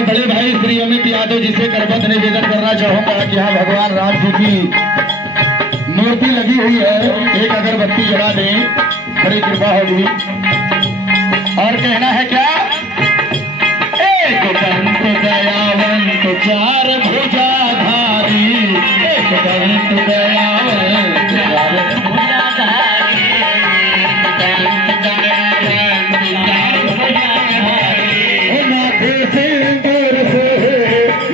और बड़े भाई श्री अमित यादव जी से करबद्ध निवेदन करना चाहूंगा कि यहाँ भगवान राम जी की मूर्ति लगी हुई है, एक अगरबत्ती जला दें, बड़ी कृपा होगी। और कहना है क्या, एक दंत दयावंत चार भुजाधारी, एक दंत दयावंत चार भुजाधारी, दंत दयावंत चार भुजाधारी, माथे सिंदूर से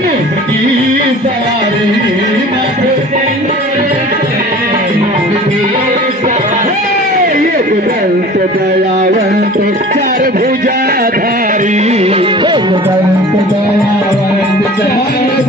मुक्ति सवारी, माथे सिंदूर से मुक्ति सवारी, एक दंत दयावंत चार भुजाधारी, एक दंत दयावंत चार